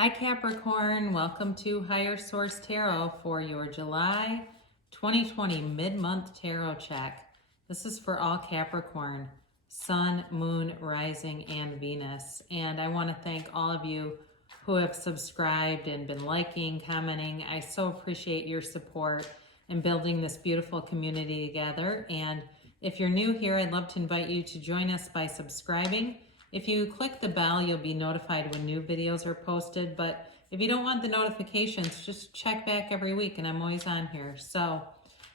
Hi Capricorn, welcome to Higher Source Tarot for your July 2020 mid-month tarot check. This is for all Capricorn, Sun, Moon, Rising, and Venus. And I want to thank all of you who have subscribed and been liking, commenting. I so appreciate your support in building this beautiful community together. And if you're new here, I'd love to invite you to join us by subscribing. If you click the bell, you'll be notified when new videos are posted. But if you don't want the notifications, just check back every week and I'm always on here. So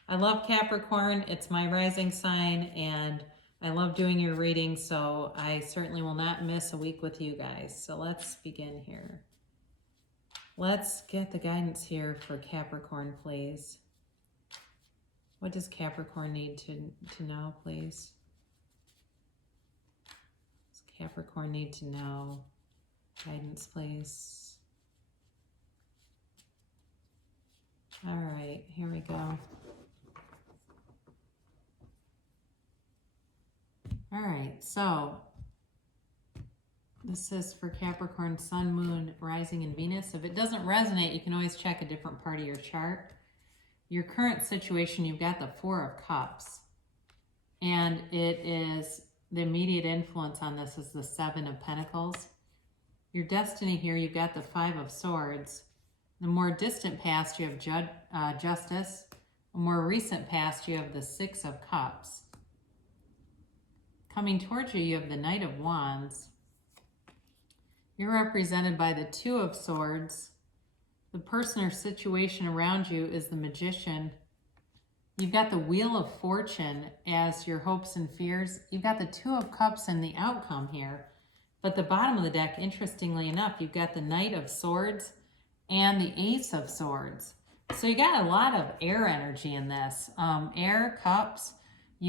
I love Capricorn. It's my rising sign and I love doing your readings. So I certainly will not miss a week with you guys. So let's begin here. Let's get the guidance here for Capricorn, please. What does Capricorn need to know, please? Capricorn need to know guidance, please. All right, here we go. All right, so this is for Capricorn, Sun, Moon, Rising, and Venus. If it doesn't resonate, you can always check a different part of your chart. Your current situation, you've got the Four of Cups, and it is the immediate influence on this is the Seven of Pentacles. Your destiny here, you've got the Five of Swords. The more distant past, you have Justice. The more recent past, you have the Six of Cups. Coming towards you, you have the Knight of Wands. You're represented by the Two of Swords. The person or situation around you is the Magician. You've got the Wheel of Fortune as your hopes and fears. You've got the Two of Cups and the outcome here. But the bottom of the deck, interestingly enough, you've got the Knight of Swords and the Ace of Swords. So you got a lot of air energy in this. Air, Cups.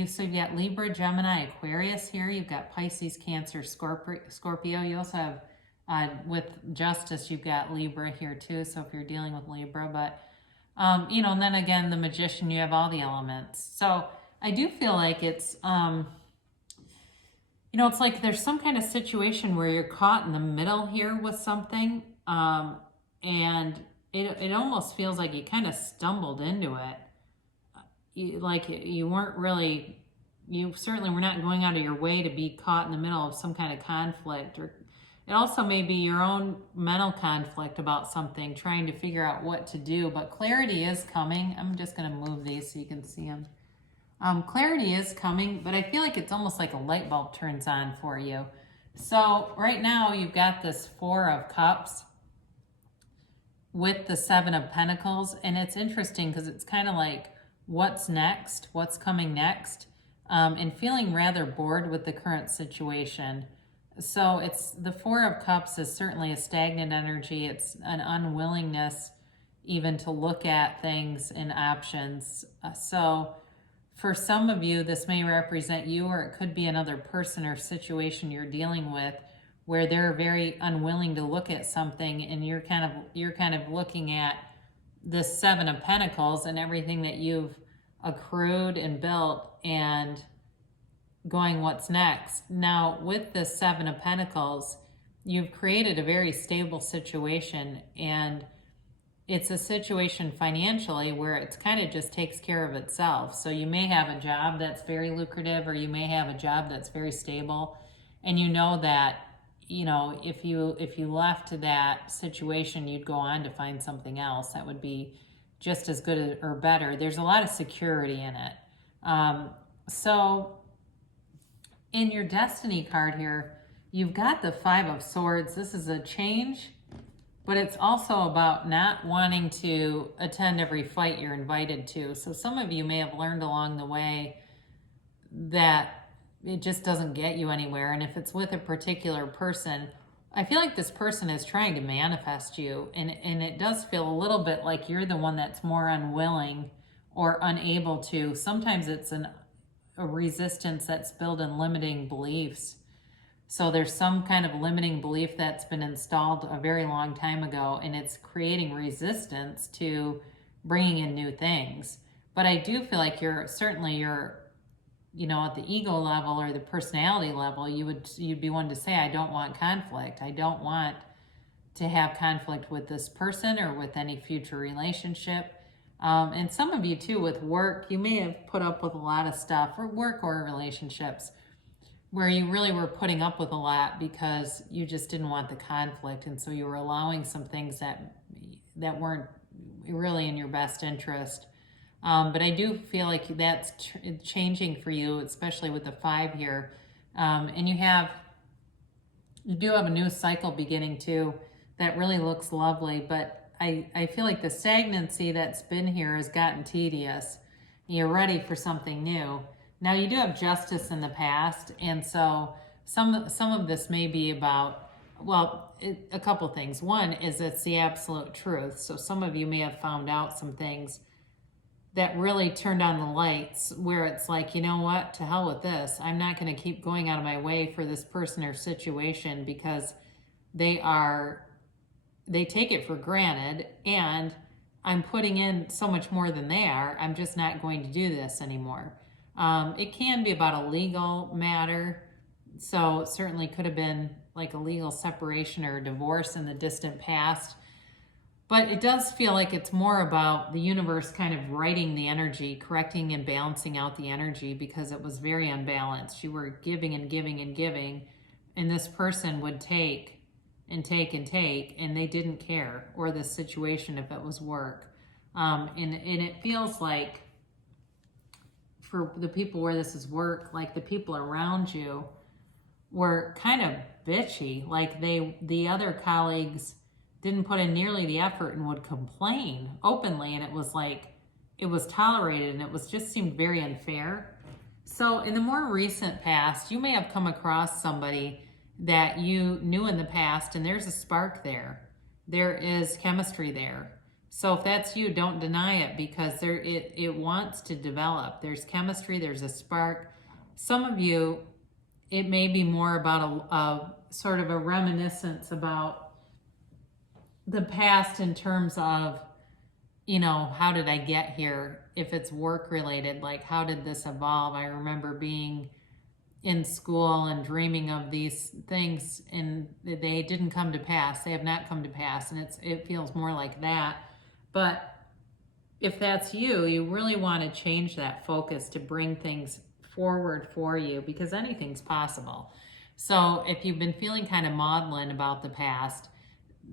So you've got Libra, Gemini, Aquarius here. You've got Pisces, Cancer, Scorpio. You also have, with Justice, you've got Libra here too. So if you're dealing with Libra, but and then again, the Magician, you have all the elements. So I do feel like it's, it's like there's some kind of situation where you're caught in the middle here with something. And it almost feels like you kind of stumbled into it. You weren't really, you certainly were not going out of your way to be caught in the middle of some kind of conflict, or it also may be your own mental conflict about something, trying to figure out what to do, but clarity is coming. I'm just going to move these so you can see them. Clarity is coming, but I feel like it's almost like a light bulb turns on for you. So right now you've got this Four of Cups with the Seven of Pentacles, and it's interesting because it's kind of like, what's next? What's coming next? And feeling rather bored with the current situation. So it's the Four of Cups is certainly a stagnant energy. It's an unwillingness even to look at things and options. So for some of you, this may represent you, or it could be another person or situation you're dealing with where they're very unwilling to look at something, and you're kind of looking at this Seven of Pentacles and everything that you've accrued and built and going, what's next? Now, with the Seven of Pentacles, you've created a very stable situation, and it's a situation financially where it kind of just takes care of itself. So you may have a job that's very lucrative, or you may have a job that's very stable, and you know that, if you left that situation, you'd go on to find something else that would be just as good or better. There's a lot of security in it. So in your destiny card here, you've got the Five of Swords. This is a change, but it's also about not wanting to attend every fight you're invited to. So some of you may have learned along the way that it just doesn't get you anywhere. And if it's with a particular person, I feel like this person is trying to manifest you. And it does feel a little bit like you're the one that's more unwilling or unable to. Sometimes it's a resistance that's built in limiting beliefs. So there's some kind of limiting belief that's been installed a very long time ago, and it's creating resistance to bringing in new things. But I do feel like you're at the ego level or the personality level, you'd be one to say, I don't want conflict. I don't want to have conflict with this person or with any future relationship. And some of you too, with work, you may have put up with a lot of stuff, or work or relationships, where you really were putting up with a lot because you just didn't want the conflict, and so you were allowing some things that weren't really in your best interest. But I do feel like that's changing for you, especially with the 5 here. And you do have a new cycle beginning too that really looks lovely, but I feel like the stagnancy that's been here has gotten tedious. You're ready for something new. Now you do have justice in the past, and so some of this may be about, well, a couple things. One is it's the absolute truth. So some of you may have found out some things that really turned on the lights, where it's like, you know what, to hell with this. I'm not going to keep going out of my way for this person or situation because they take it for granted, and I'm putting in so much more than they are. I'm just not going to do this anymore. It can be about a legal matter. So it certainly could have been like a legal separation or a divorce in the distant past. But it does feel like it's more about the universe kind of righting the energy, correcting and balancing out the energy, because it was very unbalanced. You were giving and giving and giving, and this person would take and take and take, and they didn't care, or the situation if it was work. And it feels like, for the people where this is work, like the people around you were kind of bitchy. Like the other colleagues didn't put in nearly the effort and would complain openly, and it was like it was tolerated, and it was just seemed very unfair. So in the more recent past, you may have come across somebody that you knew in the past, and there's a spark there. There is chemistry there. So if that's you, don't deny it, because it wants to develop. There's chemistry, there's a spark. Some of you, it may be more about a sort of a reminiscence about the past in terms of, you know, how did I get here? If it's work related, like how did this evolve? I remember being in school and dreaming of these things, and they didn't come to pass. They have not come to pass, and it feels more like that. But if that's you, you really want to change that focus to bring things forward for you, because anything's possible. So if you've been feeling kind of maudlin about the past,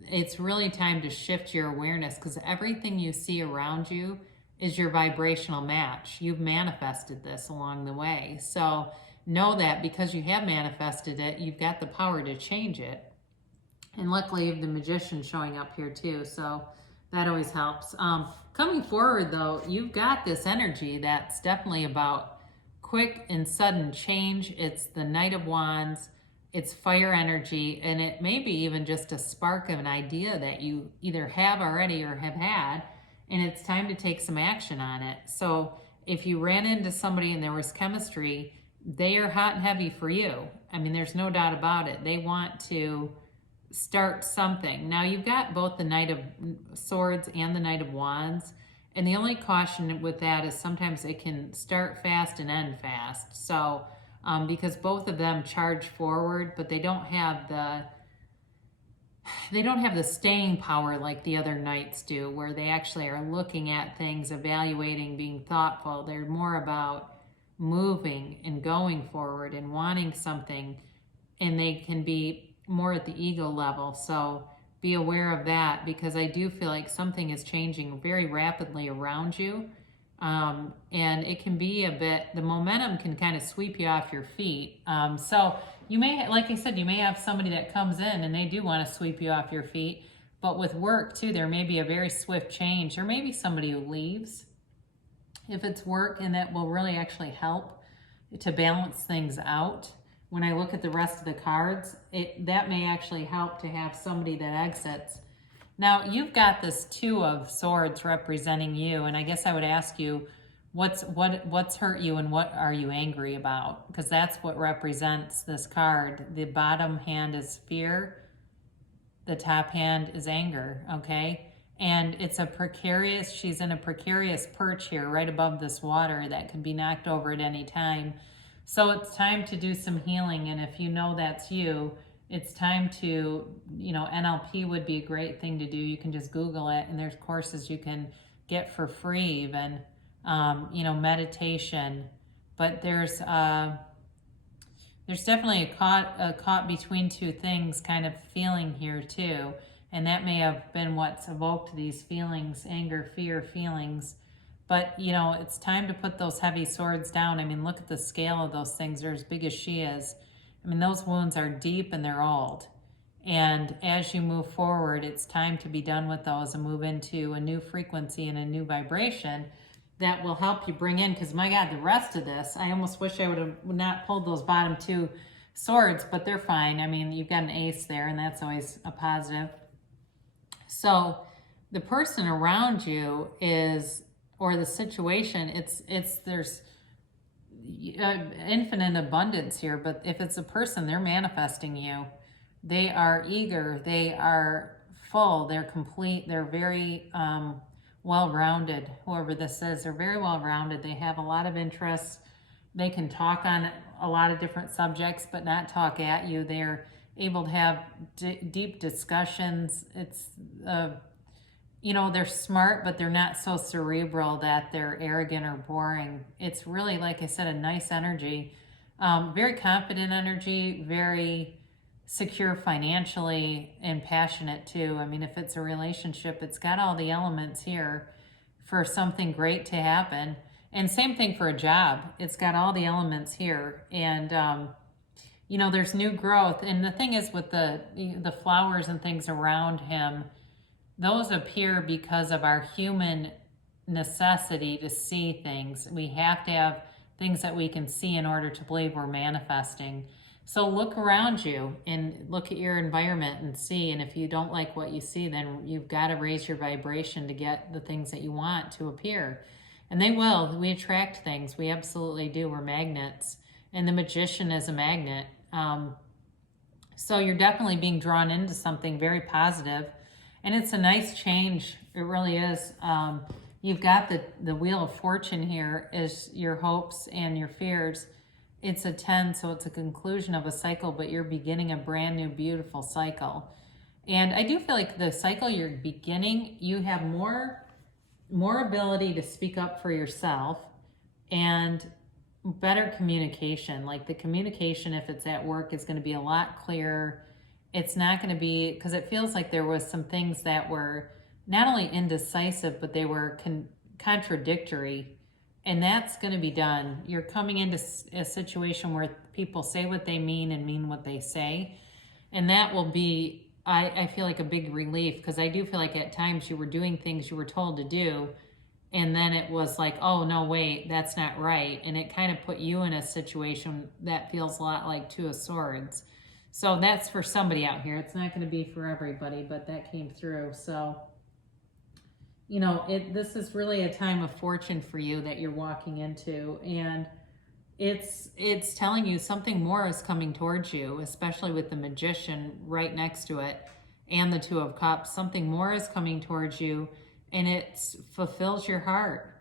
it's really time to shift your awareness, because everything you see around you is your vibrational match. You've manifested this along the way. So know that because you have manifested it, you've got the power to change it. And luckily, you have the Magician showing up here too, so that always helps. Coming forward though, you've got this energy that's definitely about quick and sudden change. It's the Knight of Wands. It's fire energy, and it may be even just a spark of an idea that you either have already or have had, and it's time to take some action on it. So if you ran into somebody and there was chemistry, they are hot and heavy for you. I mean, there's no doubt about it. They want to start something. Now you've got both the Knight of Swords and the Knight of Wands, and the only caution with that is sometimes it can start fast and end fast. So because both of them charge forward, but they don't have the staying power like the other knights do, where they actually are looking at things, evaluating, being thoughtful. They're more about moving and going forward and wanting something, and they can be more at the ego level. So be aware of that, because I do feel like something is changing very rapidly around you. And it can be a bit, the momentum can kind of sweep you off your feet. So you may, like I said, you may have somebody that comes in and they do want to sweep you off your feet. But with work too, there may be a very swift change. There may be somebody who leaves if it's work, and that will really actually help to balance things out. When I look at the rest of the cards, that may actually help to have somebody that exits. Now, you've got this Two of Swords representing you, and I guess I would ask you, what's hurt you and what are you angry about? Because that's what represents this card. The bottom hand is fear. The top hand is anger, okay? And it's a precarious, she's in a precarious perch here right above this water that can be knocked over at any time. So it's time to do some healing, and if you know that's you, it's time to, NLP would be a great thing to do. You can just Google it, and there's courses you can get for free even, meditation. But there's definitely a caught between two things kind of feeling here too. And that may have been what's evoked these feelings, anger, fear feelings. But, it's time to put those heavy swords down. I mean, look at the scale of those things. They're as big as she is. I mean, those wounds are deep and they're old. And as you move forward, it's time to be done with those and move into a new frequency and a new vibration that will help you bring in, because my God, the rest of this, I almost wish I would have not pulled those bottom two swords, but they're fine. I mean, you've got an ace there, and that's always a positive. So the person around you is, or the situation, there's infinite abundance here, but if it's a person, they're manifesting you. They are eager, they are full, they're complete, they're very well-rounded. Whoever this is, they're very well-rounded. They have a lot of interests. They can talk on a lot of different subjects, but not talk at you. They're able to have deep discussions. It's they're smart, but they're not so cerebral that they're arrogant or boring. It's really, like I said, a nice energy, very confident energy, very secure financially, and passionate too. I mean, if it's a relationship, it's got all the elements here for something great to happen. And same thing for a job. It's got all the elements here. And, there's new growth. And the thing is with the flowers and things around him, those appear because of our human necessity to see things. We have to have things that we can see in order to believe we're manifesting. So look around you and look at your environment and see. And if you don't like what you see, then you've got to raise your vibration to get the things that you want to appear. And they will. We attract things. We absolutely do. We're magnets. And the magician is a magnet. So you're definitely being drawn into something very positive. And it's a nice change. It really is. You've got the Wheel of Fortune here is your hopes and your fears. It's a 10, so it's a conclusion of a cycle, but you're beginning a brand new, beautiful cycle. And I do feel like the cycle you're beginning, you have more ability to speak up for yourself and better communication. Like the communication, if it's at work, is going to be a lot clearer. It's not going to be, because it feels like there was some things that were not only indecisive, but they were contradictory. And that's going to be done. You're coming into a situation where people say what they mean and mean what they say. And that will be, I feel like, a big relief, because I do feel like at times you were doing things you were told to do, and then it was like, oh, no, wait, that's not right. And it kind of put you in a situation that feels a lot like Two of Swords. So that's for somebody out here. It's not going to be for everybody, but that came through. So, this is really a time of fortune for you that you're walking into. And it's telling you something more is coming towards you, especially with the Magician right next to it and the Two of Cups. Something more is coming towards you, and it fulfills your heart.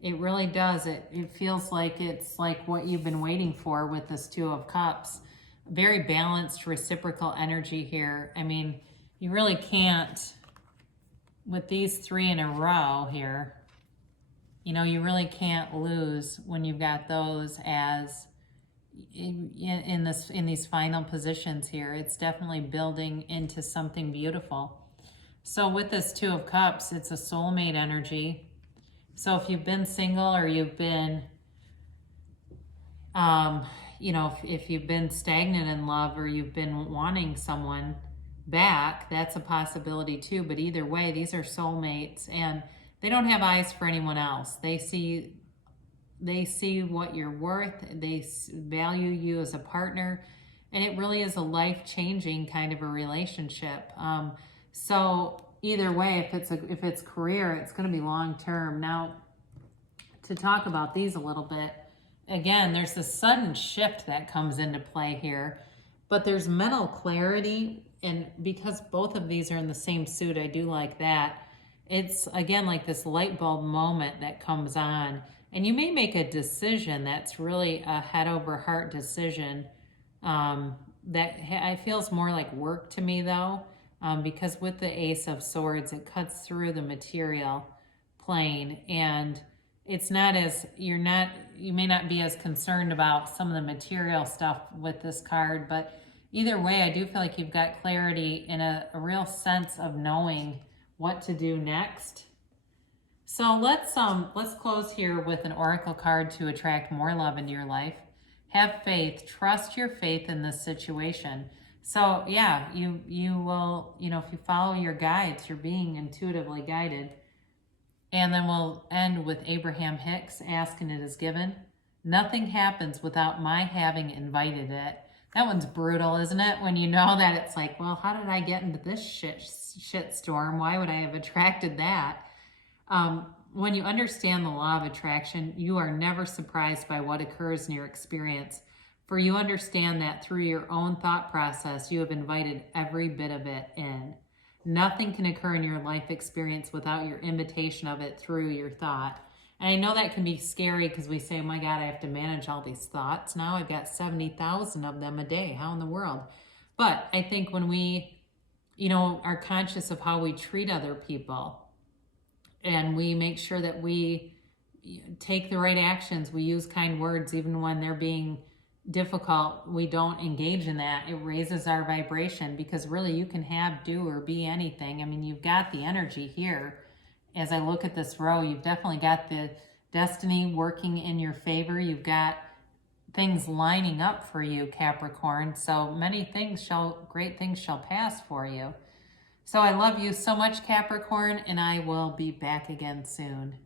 It really does. It feels like it's like what you've been waiting for with this Two of Cups. Very balanced, reciprocal energy here. I mean, you really can't, with these three in a row here, you really can't lose when you've got those as in these final positions here. It's definitely building into something beautiful. So with this Two of Cups, it's a soulmate energy. So if you've been single, or you've been, if you've been stagnant in love, or you've been wanting someone back, that's a possibility too. But either way, these are soulmates, and they don't have eyes for anyone else. They see what you're worth. They value you as a partner, and it really is a life-changing kind of a relationship. So either way, if it's career, it's going to be long-term. Now, to talk about these a little bit, again, there's this sudden shift that comes into play here, but there's mental clarity. And because both of these are in the same suit, I do like that. It's, again, like this light bulb moment that comes on. And you may make a decision that's really a head over heart decision it feels more like work to me though, because with the Ace of Swords, it cuts through the material plane, and it's not as, you may not be as concerned about some of the material stuff with this card, but either way, I do feel like you've got clarity and a real sense of knowing what to do next. So let's close here with an oracle card to attract more love into your life. Have faith, trust your faith in this situation. So yeah, you will, if you follow your guides, you're being intuitively guided. And then we'll end with Abraham Hicks, ask and it is given. Nothing happens without my having invited it. That one's brutal, isn't it? When you know that, it's like, well, how did I get into this shit storm? Why would I have attracted that? When you understand the law of attraction, you are never surprised by what occurs in your experience, for you understand that through your own thought process, you have invited every bit of it in. Nothing can occur in your life experience without your invitation of it through your thought. And I know that can be scary because we say, oh my God, I have to manage all these thoughts. Now I've got 70,000 of them a day. How in the world? But I think when we, are conscious of how we treat other people, and we make sure that we take the right actions, we use kind words even when they're being difficult, we don't engage in that, it raises our vibration, because really you can have, do, or be anything. I mean, you've got the energy here. As I look at this row, you've definitely got the destiny working in your favor. You've got things lining up for you, Capricorn. So great things shall pass for you. So I love you so much, Capricorn, and I will be back again soon.